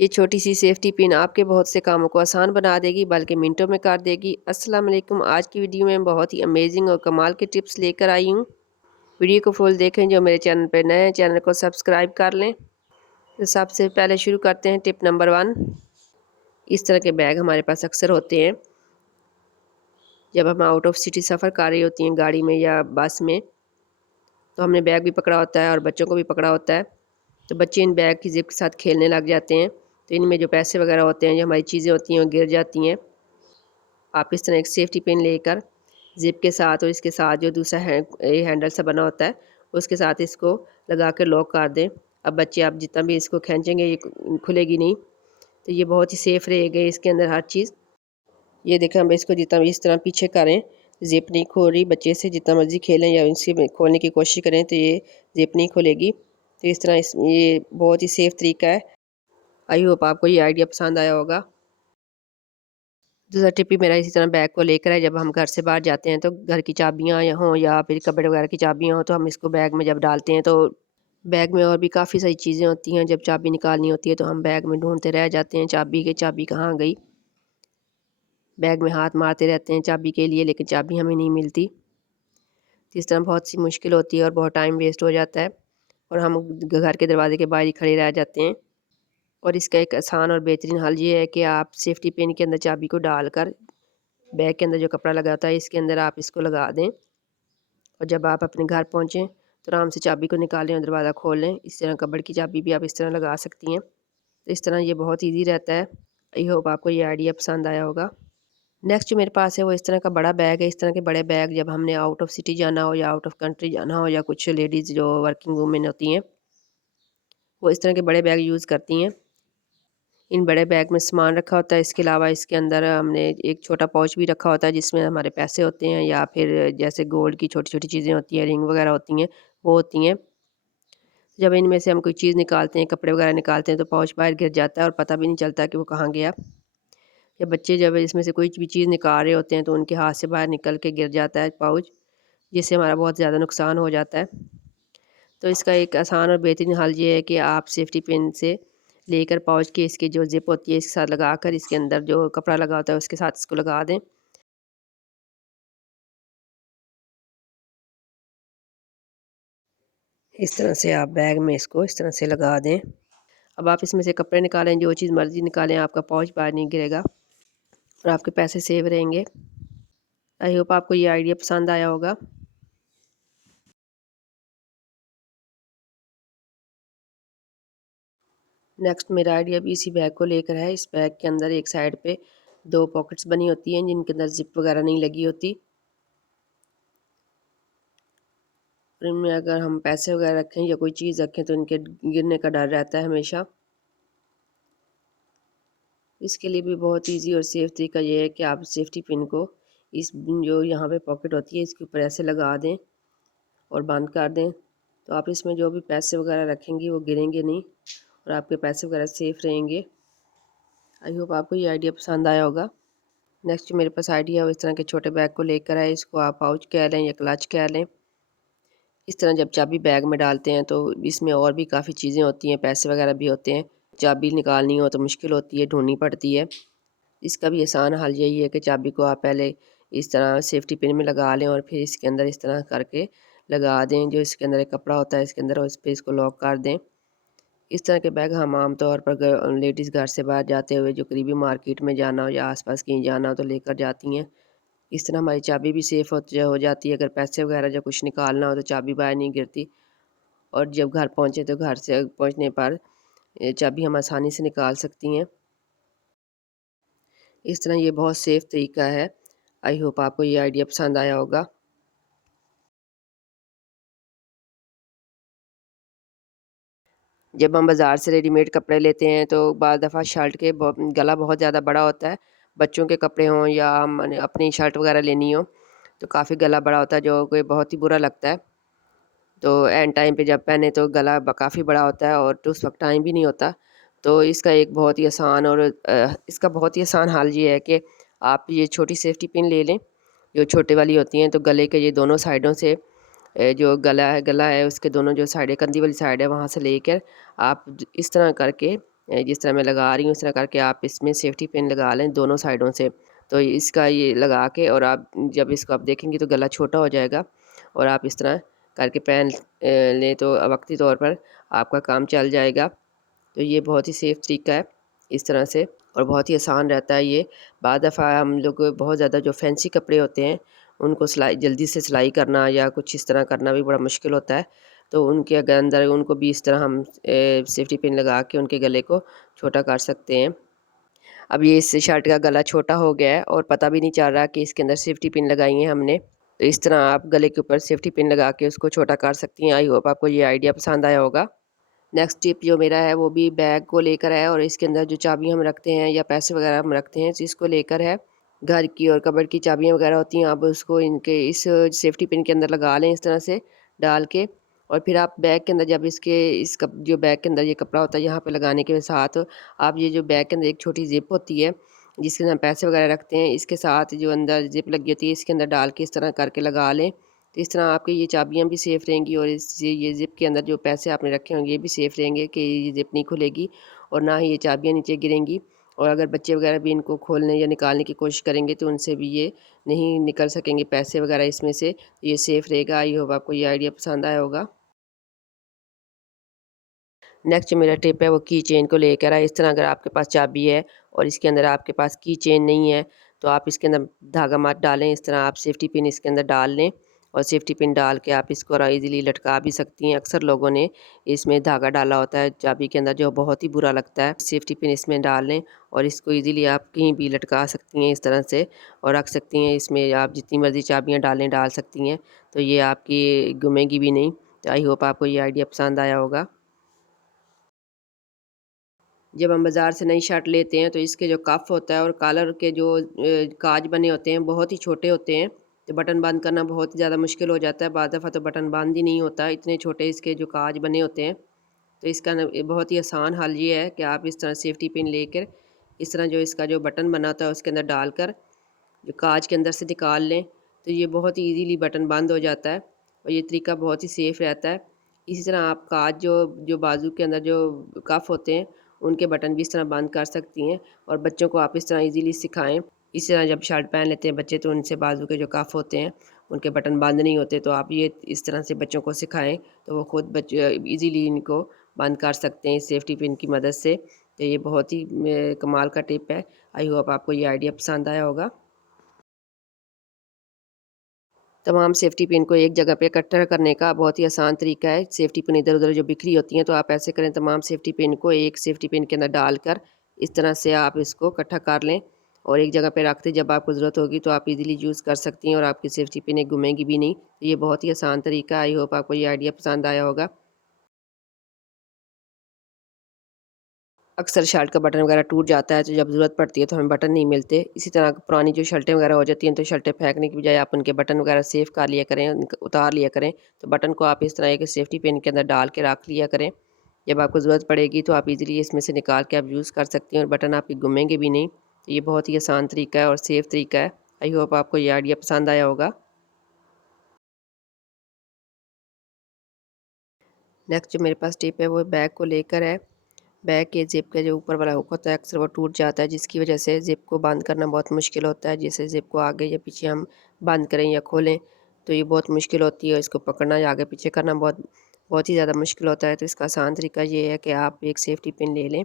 ये छोटी सी safety pin आपके बहुत से कामों को आसान बना देगी, बल्कि मिनटों में कर देगी। अस्सलाम वालेकुम। आज की वीडियो में बहुत ही अमेजिंग और कमाल के टिप्स लेकर आई हूँ। वीडियो को फुल देखें। जो मेरे चैनल पर नए हैं, चैनल को सब्सक्राइब कर लें। तो सबसे पहले शुरू करते हैं टिप नंबर 1। इस तरह के बैग हमारे पास अक्सर होते हैं जब हम आउट ऑफ सिटी सफ़र कर रही होती हैं गाड़ी में या बस में। तो हमने बैग भी पकड़ा होता है और बच्चों को भी पकड़ा होता है। तो बच्चे इन बैग की जिप के साथ खेलने लग जाते हैं, तो इनमें जो पैसे वगैरह होते हैं, जो हमारी चीज़ें होती हैं, वो गिर जाती हैं। आप इस तरह एक सेफ्टी पिन लेकर जिप के साथ और इसके साथ जो दूसरा हैंडल सा बना होता है, उसके साथ इसको लगा कर लॉक कर दें। अब बच्चे आप जितना भी इसको खींचेंगे ये खुलेगी नहीं। तो ये बहुत ही सेफ़ रहेगा इसके अंदर हर चीज़। ये देखें, हम इसको जितना भी इस तरह पीछे करें, जिप नहीं खोल रही। बच्चे से जितना मर्ज़ी खेलें या इनसे खोलने की कोशिश करें तो ये जिप नहीं खुलेगी। तो इस तरह ये बहुत ही सेफ़ तरीका है। आई होप आपको ये आइडिया पसंद आया होगा। दूसरा टिप भी मेरा इसी तरह बैग को लेकर है। जब हम घर से बाहर जाते हैं तो घर की चाबियाँ हों या फिर कपड़े वगैरह की चाबियाँ हों, तो हम इसको बैग में जब डालते हैं तो बैग में और भी काफ़ी सारी चीज़ें होती हैं। जब चाबी निकालनी होती है तो हम बैग में ढूंढते रह जाते हैं चाबी कहाँ गई। बैग में हाथ मारते रहते हैं चाबी के लिए, लेकिन चाबी हमें नहीं मिलती। तो इस तरह बहुत सी मुश्किल होती है और बहुत टाइम वेस्ट हो जाता है और हम घर के दरवाजे के बाहर ही खड़े रह जाते हैं। और इसका एक आसान और बेहतरीन हल ये है कि आप सेफ्टी पिन के अंदर चाबी को डालकर बैग के अंदर जो कपड़ा लगा होता है इसके अंदर आप इसको लगा दें, और जब आप अपने घर पहुँचें तो आराम से चाबी को निकालें और दरवाज़ा खोल लें। इस तरह कबर्ड की चाबी भी आप इस तरह लगा सकती हैं। तो इस तरह ये बहुत ईजी रहता है। आई होप आपको ये आइडिया पसंद आया होगा। नेक्स्ट जो मेरे पास है वो इस तरह का बड़ा बैग है। इस तरह के बड़े बैग जब हमने आउट ऑफ सिटी जाना हो या आउट ऑफ कंट्री जाना हो, या कुछ लेडीज़ जो वर्किंग वूमेन होती हैं वो इस तरह के बड़े बैग यूज़ करती हैं। इन बड़े बैग में सामान रखा होता है। इसके अलावा इसके अंदर हमने एक छोटा पाउच भी रखा होता है जिसमें हमारे पैसे होते हैं, या फिर जैसे गोल्ड की छोटी-छोटी चीज़ें होती हैं, रिंग वगैरह होती हैं, वो होती हैं। जब इनमें से हम कोई चीज़ निकालते हैं, कपड़े वगैरह निकालते हैं, तो पाउच बाहर गिर जाता है और पता भी नहीं चलता कि वो कहाँ गया। या बच्चे जब इसमें से कोई भी चीज़ निकाल रहे होते हैं तो उनके हाथ से बाहर निकल के गिर जाता है पाउच, जिससे हमारा बहुत ज़्यादा नुकसान हो जाता है। तो इसका एक आसान और बेहतरीन हल ये है कि आप सेफ्टी पिन से लेकर पाउच के इसकी जो ज़िप होती है इसके साथ लगाकर इसके अंदर जो कपड़ा लगा होता है उसके साथ इसको लगा दें। इस तरह से आप बैग में इसको इस तरह से लगा दें। अब आप इसमें से कपड़े निकालें, जो चीज़ मर्ज़ी निकालें, आपका पाउच बाहर नहीं गिरेगा और आपके पैसे सेव रहेंगे। आई होप आपको ये आइडिया पसंद आया होगा। नेक्स्ट मेरा आइडिया भी इसी बैग को लेकर है। इस बैग के अंदर एक साइड पे 2 पॉकेट्स बनी होती हैं जिनके अंदर ज़िप वगैरह नहीं लगी होती। और इनमें अगर हम पैसे वगैरह रखें या कोई चीज़ रखें तो इनके गिरने का डर रहता है हमेशा। इसके लिए भी बहुत ईज़ी और सेफ़ तरीका ये है कि आप सेफ्टी पिन को इस जो यहाँ पे पॉकेट होती है इसके ऊपर ऐसे लगा दें और बंद कर दें। तो आप इसमें जो भी पैसे वगैरह रखेंगी वो गिरेंगे नहीं और आपके पैसे वगैरह सेफ़ रहेंगे। आई होप आपको ये आइडिया पसंद आया होगा। नेक्स्ट जो मेरे पास आइडिया है वो इस तरह के छोटे बैग को लेकर है। इसको आप पाउच कह लें या क्लच कह लें। इस तरह जब चाबी बैग में डालते हैं तो इसमें और भी काफ़ी चीज़ें होती हैं, पैसे वगैरह भी होते हैं। चाबी निकालनी हो तो मुश्किल होती है, ढूँढनी पड़ती है। इसका भी आसान हल यही है कि चाबी को आप पहले इस तरह सेफ्टी पिन में लगा लें और फिर इसके अंदर इस तरह करके लगा दें। जो इसके अंदर एक कपड़ा होता है इसके अंदर, और इस पे इसको लॉक कर दें। इस तरह के बैग हम आम तौर पर लेडीज़ घर से बाहर जाते हुए जो करीबी मार्केट में जाना हो या आस-पास कहीं जाना हो तो लेकर जाती हैं। इस तरह हमारी चाबी भी सेफ़ हो जाती है। अगर पैसे वगैरह जो कुछ निकालना हो तो चाबी बाहर नहीं गिरती, और जब घर पहुँचे तो घर से पहुँचने पर चाबी हम आसानी से निकाल सकती हैं। इस तरह ये बहुत सेफ़ तरीका है। आई होप आपको ये आइडिया पसंद आया होगा। जब हम बाज़ार से रेडीमेड कपड़े लेते हैं तो बाद दफ़ा शर्ट के गला बहुत ज़्यादा बड़ा होता है। बच्चों के कपड़े हों या मैंने अपनी शर्ट वगैरह लेनी हो तो काफ़ी गला बड़ा होता है, जो कि बहुत ही बुरा लगता है। तो एंड टाइम पे जब पहने तो गला काफ़ी बड़ा होता है और तो उस वक़्त टाइम भी नहीं होता। तो इसका एक बहुत ही आसान और इसका बहुत ही आसान हल ये है कि आप ये छोटी सेफ्टी पिन ले लें, जो छोटे वाली होती हैं। तो गले के ये दोनों साइडों से जो गला है उसके दोनों जो साइडें, कंधी वाली साइड है, वहाँ से लेकर आप इस तरह करके जिस तरह मैं लगा रही हूँ इस तरह करके आप इसमें सेफ्टी पिन लगा लें दोनों साइडों से। तो इसका ये लगा के और आप जब इसको आप देखेंगे तो गला छोटा हो जाएगा और आप इस तरह करके पहन लें तो वक्ती तौर पर आपका काम चल जाएगा। तो ये बहुत ही सेफ़ तरीका है इस तरह से और बहुत ही आसान रहता है ये। बाद दफ़ा हम लोग बहुत ज़्यादा जो फैंसी कपड़े होते हैं उनको सिलाई जल्दी से सिलाई करना या कुछ इस तरह करना भी बड़ा मुश्किल होता है। तो उनके अंदर उनको भी इस तरह हम सेफ्टी पिन लगा के उनके गले को छोटा कर सकते हैं। अब ये इस शर्ट का गला छोटा हो गया है और पता भी नहीं चल रहा कि इसके अंदर सेफ्टी पिन लगाई है हमने। तो इस तरह आप गले के ऊपर सेफ्टी पिन लगा के उसको छोटा कर सकती हैं। आई होप आपको ये आइडिया पसंद आया होगा। नेक्स्ट टिप जो मेरा है वो भी बैग को लेकर है और इसके अंदर जो चाबियाँ हम रखते हैं या पैसे वगैरह हम रखते हैं तो इसको लेकर है। घर की और कबर्ड की चाबियाँ वगैरह होती हैं, आप उसको इनके इस सेफ्टी पिन के अंदर लगा लें इस तरह से डाल के। और फिर आप बैग के अंदर जब इसके इस कप जो बैग के अंदर ये कपड़ा होता है यहाँ पे लगाने के साथ आप ये जो बैग के अंदर एक छोटी ज़िप होती है जिसके अंदर पैसे वगैरह रखते हैं, इसके साथ जो अंदर ज़िप लगी होती है इसके अंदर डाल के इस तरह करके लगा लें। तो इस तरह आपकी ये चाबियाँ भी सेफ़ रहेंगी और इस ये ज़िप के अंदर जो पैसे आपने रखे होंगे ये भी सेफ़ रहेंगे कि ये ज़िप नहीं खुलेगी और ना ही ये चाबियाँ नीचे गिरेंगी। और अगर बच्चे वगैरह भी इनको खोलने या निकालने की कोशिश करेंगे तो उनसे भी ये नहीं निकल सकेंगे पैसे वगैरह इसमें से। ये सेफ़ रहेगा। आई होप आपको ये आइडिया पसंद आया होगा। नेक्स्ट जो मेरा टिप है वो की चेन को लेकर है। इस तरह अगर आपके पास चाबी है और इसके अंदर आपके पास की चेन नहीं है तो आप इसके अंदर धागा मत डालें। इस तरह आप सेफ्टी पिन इसके अंदर डाल लें और सेफ्टी पिन डाल के आप इसको ईज़िली लटका भी सकती हैं। अक्सर लोगों ने इसमें धागा डाला होता है चाबी के अंदर जो बहुत ही बुरा लगता है। सेफ्टी पिन इसमें डाल लें और इसको ईज़िली आप कहीं भी लटका सकती हैं इस तरह से और रख सकती हैं। इसमें आप जितनी मर्ज़ी चाबियाँ डाल सकती हैं तो ये आपकी गुमेगी भी नहीं। तो आई होप आपको ये आइडिया पसंद आया होगा। जब हम बाज़ार से नई शर्ट लेते हैं तो इसके जो कफ़ होता है और कॉलर के जो काज बने होते हैं बहुत ही छोटे होते हैं। तो बटन बंद करना बहुत ही ज़्यादा मुश्किल हो जाता है। बाद दफ़ा तो बटन बंद ही नहीं होता, इतने छोटे इसके जो काज बने होते हैं। तो इसका न बहुत ही आसान हल ये है कि आप इस तरह सेफ्टी पिन लेकर इस तरह जो इसका जो बटन बना होता है उसके अंदर डालकर जो काँच के अंदर से निकाल लें तो ये बहुत ही ईज़िली बटन बंद हो जाता है और ये तरीका बहुत ही सेफ़ रहता है। इसी तरह आप काँच जो जो बाजू के अंदर जो कफ़ होते हैं उनके बटन भी इस तरह बंद कर सकती हैं और बच्चों को आप इस तरह ईज़िली सिखाएँ। इसी तरह जब शर्ट पहन लेते हैं बच्चे तो उनसे बाजू के जो कफ़ होते हैं उनके बटन बंद नहीं होते, तो आप ये इस तरह से बच्चों को सिखाएँ तो वो खुद बच्चे ईज़िली इनको बंद कर सकते हैं इस सेफ्टी पिन की मदद से। तो ये बहुत ही कमाल का टिप है। आई होप आपको ये आइडिया पसंद आया होगा। तमाम सेफ्टी पिन को एक जगह पे इकट्ठा करने का बहुत ही आसान तरीका है। सेफ्टी पिन इधर-उधर जो बिखरी होती हैं तो आप ऐसे करें, तमाम सेफ्टी पिन को एक सेफ्टी पिन के अंदर डालकर इस तरह से आप इसको इकट्ठा कर लें और एक जगह पे रख दें। जब आपको ज़रूरत होगी तो आप इज़िली यूज़ कर सकती हैं और आपकी सेफ्टी पिन घूमेंगी भी नहीं। तो ये बहुत ही आसान तरीका है। आई होप आपको ये आइडिया पसंद आया होगा। अक्सर शर्ट का बटन वगैरह टूट जाता है तो जब ज़रूरत पड़ती है तो हमें बटन नहीं मिलते। इसी तरह पुरानी जो शर्टें वगैरह हो जाती हैं तो शर्टें फेंकने की बजाय आप उनके बटन वगैरह सेव कर लिया करें, उतार लिया करें। तो बटन को आप इस तरह एक सेफ्टी पिन के अंदर डाल के रख लिया करें। जब आपको ज़रूरत पड़ेगी तो आप इज़िली इसमें से निकाल के आप यूज़ कर सकती हैं और बटन आपके घूमेंगे भी नहीं। तो ये बहुत ही आसान तरीका है और सेफ़ तरीका है। आई होप आपको ये आइडिया पसंद आया होगा। नेक्स्ट जो मेरे पास टिप है वो बैग को लेकर है। बैग के ज़िप का जो ऊपर वाला हुक होता है अक्सर वो टूट जाता है जिसकी वजह से ज़िप को बंद करना बहुत मुश्किल होता है। जैसे ज़िप को आगे या पीछे हम बंद करें या खोलें तो ये बहुत मुश्किल होती है। इसको पकड़ना या आगे पीछे करना बहुत बहुत ही ज़्यादा मुश्किल होता है। तो इसका आसान तरीका ये है कि आप एक सेफ्टी पिन ले लें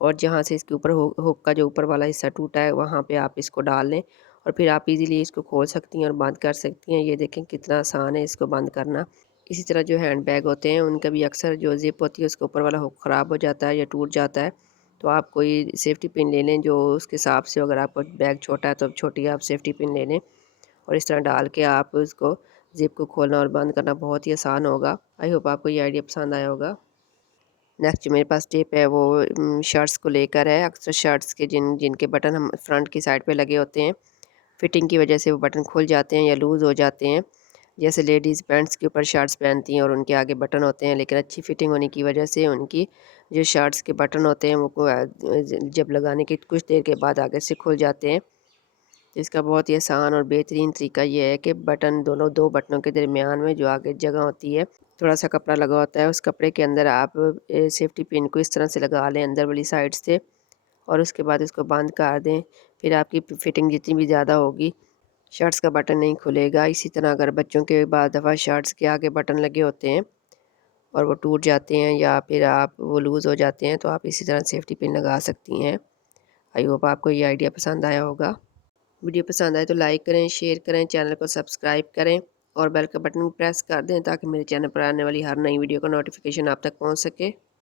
और जहाँ से इसके ऊपर हुक का जो ऊपर वाला हिस्सा टूटा है वहाँ पे आप इसको डाल लें और फिर आप इजीली इसको खोल सकती हैं और बंद कर सकती हैं। ये देखें कितना आसान है इसको बंद करना। इसी तरह जो हैंड बैग होते हैं उनका भी अक्सर जो ज़िप होती है उसके ऊपर वाला हुक ख़राब हो जाता है या टूट जाता है। तो आप कोई सेफ्टी पिन ले लें जो उसके हिसाब से, अगर आपका बैग छोटा है तो छोटी आप सेफ्टी पिन ले लें और इस तरह डाल के आप उसको ज़िप को खोलना और बंद करना बहुत ही आसान होगा। आई होप आपको ये आइडिया पसंद आया होगा। नेक्स्ट जो मेरे पास टिप है वो शर्ट्स को लेकर है। अक्सर शर्ट्स के जिनके बटन हम फ्रंट की साइड पे लगे होते हैं, फिटिंग की वजह से वो बटन खुल जाते हैं या लूज़ हो जाते हैं। जैसे लेडीज़ पैंट्स के ऊपर शर्ट्स पहनती हैं और उनके आगे बटन होते हैं, लेकिन अच्छी फिटिंग होने की वजह से उनकी जो शर्ट्स के बटन होते हैं वो जब लगाने के कुछ देर के बाद आगे से खुल जाते हैं। तो इसका बहुत ही आसान और बेहतरीन तरीका ये है कि बटन दोनों दो बटनों के दरमियान में जो आगे जगह होती है थोड़ा सा कपड़ा लगा होता है, उस कपड़े के अंदर आप सेफ्टी पिन को इस तरह से लगा लें अंदर वाली साइड से, और उसके बाद इसको बंद कर दें। फिर आपकी फिटिंग जितनी भी ज़्यादा होगी शर्ट्स का बटन नहीं खुलेगा। इसी तरह अगर बच्चों के बाद दफ़ा शर्ट्स के आगे बटन लगे होते हैं और वो टूट जाते हैं या फिर आप वो लूज़ हो जाते हैं, तो आप इसी तरह सेफ्टी पिन लगा सकती हैं। आई होप आपको ये आइडिया पसंद आया होगा। वीडियो पसंद आए तो लाइक करें, शेयर करें, चैनल को सब्सक्राइब करें और बेल का बटन प्रेस कर दें ताकि मेरे चैनल पर आने वाली हर नई वीडियो का नोटिफिकेशन आप तक पहुंच सके।